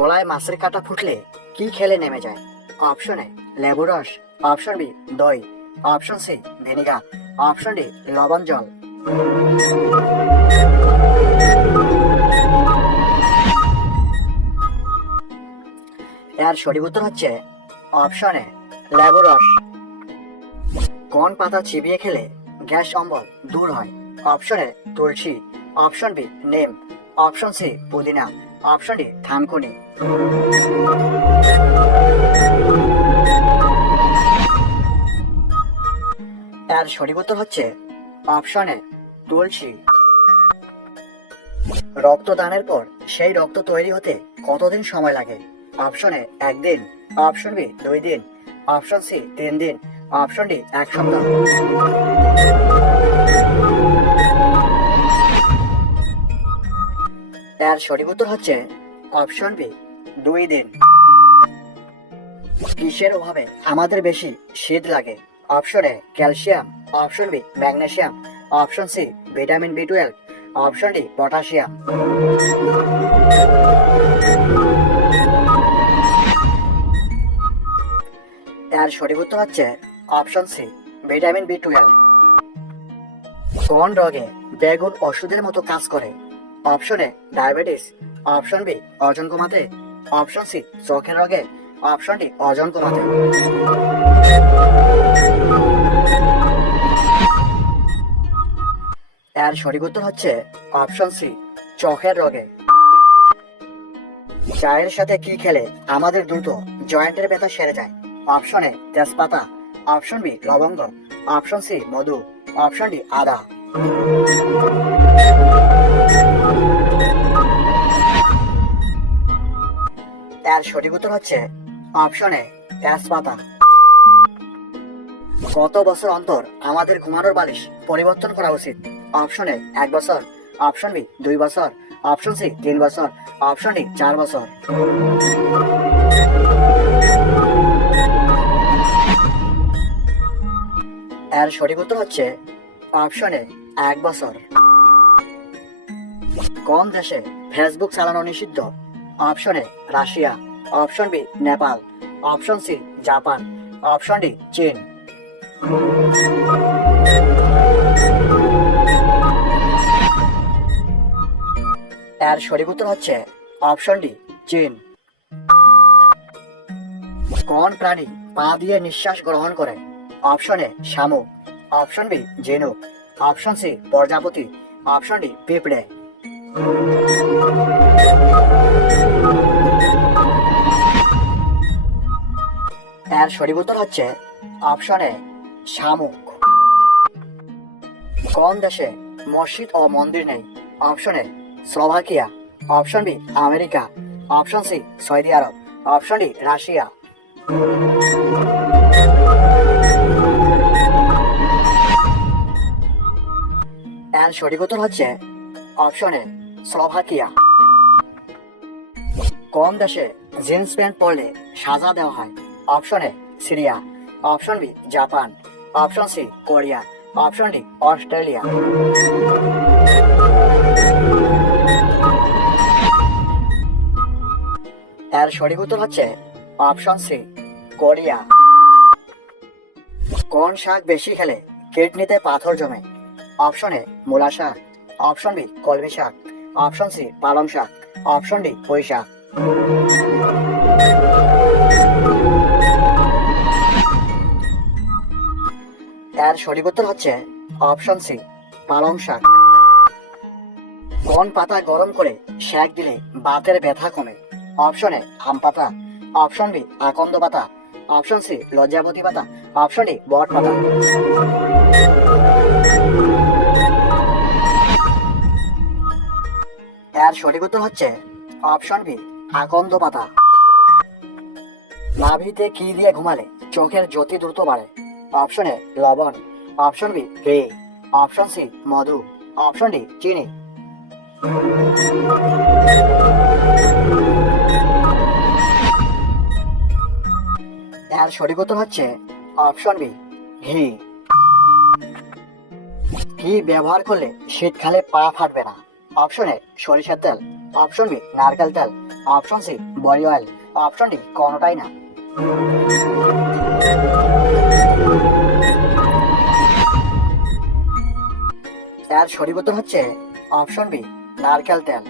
গলায় মাছের কাটা ফুটলে কি খেলে নেমে যায়? অপশন এ, লেবু রস। অপশন বি, দই। Option C, vinegar. Option D, লবণ জল। এর সঠিক উত্তর হচ্ছে অপশন এ, লেবু রস। কোন পাতা চিবিয়ে খেলে গ্যাস অম্বল দূর হয়? অপশন এ, তুলসী। অপশন বি, নেম। অপশন সি, পুদিনা। অপশন থানকুনি। এর সঠিক উত্তর হচ্ছে অপশন তুলসী। রক্তদানের পর সেই রক্ত তৈরি হতে কতদিন সময় লাগে? অপশন একদিন। অপশন বি, দুই দিন। অপশন সি, তিন দিন। অপশন ডি, এক সপ্তাহ। এর সঠিক উত্তর হচ্ছে অপশন বি দুই দিন। কিসের অভাবে আমাদের বেশি শীত লাগে? Option A calcium option B magnesium option C vitamin B twelve option D potassium এর সঠিক উত্তর হচ্ছে option C vitamin B twelve কোন রোগে বেগুন ওষুধের মতো কাজ করে? Option A diabetes, option B ওজন কমাতে, অপশন সি চোখের রোগে, অপশন ডি ওজন কমাতে। এর সঠিক উত্তর হচ্ছে অপশন সি চোখের রোগে। চায়ের সাথে কি খেলে আমাদের দ্রুত জয়েন্টের ব্যথা সেরে যায়? অপশন এ তেজপাতা, অপশন বি লবঙ্গ, অপশন সি মধু, অপশন ডি আদা। এর সঠিক উত্তর হচ্ছে অপশন তেজপাতা। কত বছর অন্তর আমাদের ঘুমানোর বালিশ পরিবর্তন করা উচিত। অপশন এ এক বছর। অপশন বি দুই বছর। অপশন সি তিন বছর। অপশন ডি চার বছর। এর সঠিক উত্তর হচ্ছে অপশন এ এক বছর। কোন দেশে ফেসবুক চালানো নিষিদ্ধ? Option A Russia, option B Nepal, option C Japan, option D চীন। এর সঠিক উত্তর হচ্ছে অপশন ডি চীন। কোন প্রাণী পা দিয়ে নিঃশ্বাস গ্রহণ করে? অপশন এ শামুক, অপশন বি ঝিনুক অপশন সি প্রজাপতি, অপশন ডি পিঁপড়ে। এর সঠিক উত্তর হচ্ছে অপশন শামুক। কোন দেশে মসজিদ ও মন্দির নেই। Option Slovakia. Option B America. Option C Saudi আরব। Option D Russia. এর সঠিক উত্তর হচ্ছে অপশন স্লোভাকিয়া। কোন দেশে জিন্স প্যান্ট পরলে সাজা দেওয়া হয়। Option A, Syria. Option B, Japan. Option C, Korea. Option D, Australia. এর সঠিক উত্তর হচ্ছে অপশন সি, কোরিয়া। কোন শাক বেশি খেলে কিডনিতে পাথর জমে? অপশন এ, মূলা শাক। অপশন বি, কলমি শাক। অপশন সি পালং শাক অপশন ডি পুঁই শাক এর সঠিক উত্তর হচ্ছে অপশন সি পালং শাক কোন পাতা গরম করে শাক দিলে বাতের ব্যথা কমে? অপশন এ আম পাতা। অপশন বি আকন্দ পাতা। অপশন সি লজ্জাবতী পাতা। অপশন ডি বট পাতা। এর সঠিক উত্তর হচ্ছে অপশন বি, আকন্দ পাতা। নাভিতে কি দিয়ে ঘুমালে? চোখের জ্যোতি দ্রুত বাড়ে। অপশন এ, লবণ। অপশন বি ঘি অপশন সি, মধু। অপশন ডি, চিনি। এর সঠিক উত্তর হচ্ছে অপশন বি, ঘি। ঘি ব্যবহার করলে শীতকালে পা ফাটবে না। অপশন এ সরিষার তেল। অপশন বি নারকেল তেল। Option C body oil option D কোনোটাই না। এর সঠিক উত্তর হচ্ছে অপশন বি নারকেল তেল।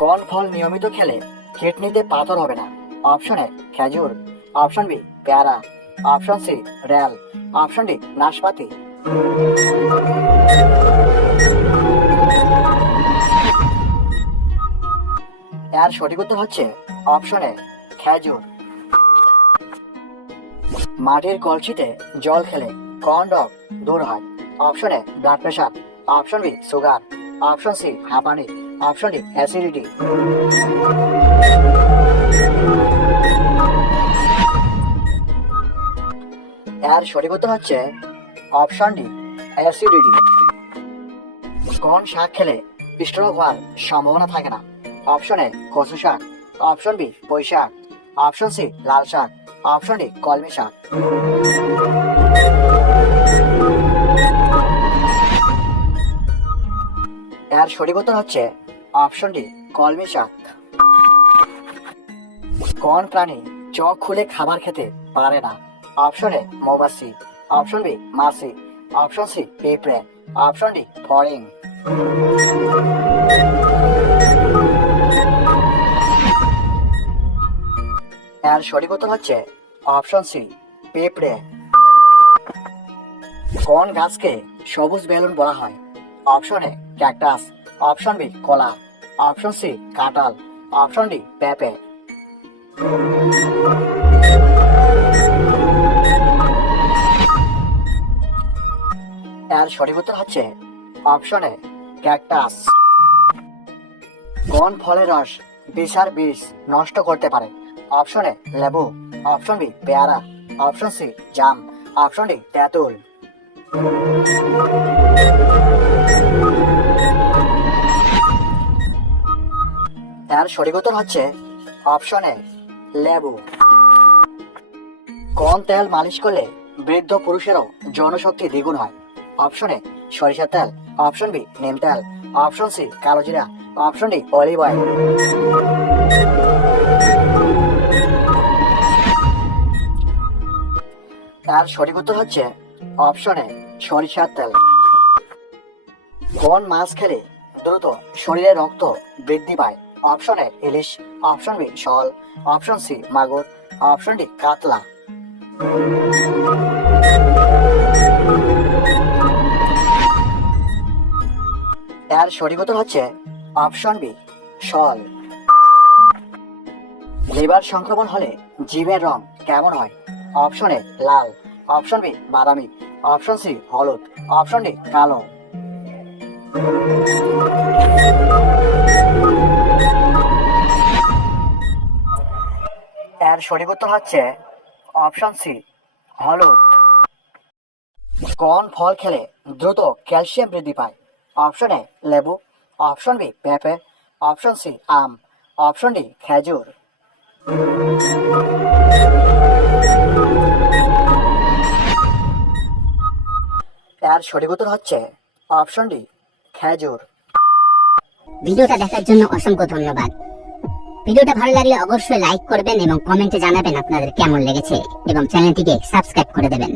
কোন ফল নিয়মিত খেলে কিডনিতে পাথর হবে না? অপশন এ খেজুর। অপশন বি পেয়ারা। অপশন সি রেল। অপশন ডি নাশপাতি। এর সঠিক উত্তর হচ্ছে অপশন এ, খেজুর। মাটির কলসিতে জল খেলে কোন রোগ দূর হয়। Option A blood pressure option B sugar option C, হাঁপানি। অপশন ডি অ্যাসিডিটি এর সঠিক উত্তর হচ্ছে অপশন ডি অ্যাসিডিটি কোন শাক খেলে স্ট্রোক হওয়ার সম্ভাবনা থাকে না? অপশন এ কচু শাক, অপশন বি পুঁই শাক, অপশন সি লাল শাক, অপশন ডি কলমি শাক। এর সঠিক উত্তর হচ্ছে অপশন ডি কলমি শাক। কোন প্রাণী চোখ খুলে খাবার খেতে পারে না? অপশন এ মৌমাছি, অপশন বি মাছি, অপশন সি পিঁপড়ে, অপশন ডি ফড়িং। এর সঠিক উত্তর হচ্ছে অপশন সি, পিঁপড়ে। কোন গাছকে সবুজ বেলুন বলা হয়? Option A, cactus. Option B, কলা। অপশন সি, কাঁঠাল। অপশন ডি, পেঁপে। এর সঠিক উত্তর হচ্ছে অপশন এ, ক্যাকটাস। কোন ফলের রস বিষার বিষ নষ্ট করতে পারে? অপশন এ লেবু। অপশন বি পেয়ারা। অপশন সি জাম। অপশন ডি তেঁতুল। এর সঠিক উত্তর হচ্ছে অপশন এ লেবু। কোন তেল মালিশ করলে বৃদ্ধ পুরুষেরও জনশক্তি দ্বিগুণ হয়। অপশন এ সরিষার তেল। অপশন বি নিম তেল। অপশন সি কালো জিরা। অপশন ডি অলিভ অয়েল সঠিক উত্তর হচ্ছে অপশন সরিষার তেল। কোন মাছ খেলে দ্রুত শরীরে রক্ত বৃদ্ধি পায়? অপশন এ ইলিশ, অপশন বি শল, অপশন সি মাগুর, অপশন ডি কাতলা। এর সঠিক উত্তর হচ্ছে অপশন বি শল। লিভার সংক্রমণ হলে জীবের রং কেমন হয়? অপশন এ লাল অপশন বি বাদামি। অপশন সি হলুদ। অপশন ডি কালো। এর সঠিক উত্তর হচ্ছে অপশন সি হলুদ। কোন ফল খেলে দ্রুত ক্যালসিয়াম বৃদ্ধি পায়? অপশন এ লেবু। অপশন বি পেঁপে। অপশন সি আম। অপশন ডি খেজুর। এর সঠিক উত্তর হচ্ছে অপশন ডি খেজুর। ভিডিওটা দেখার জন্য অসংখ্য ধন্যবাদ। ভিডিওটা ভালো লাগলে অবশ্যই লাইক করবেন এবং কমেন্টে জানাবেন আপনাদের কেমন লেগেছে এবং চ্যানেলটিকে সাবস্ক্রাইব করে দেবেন।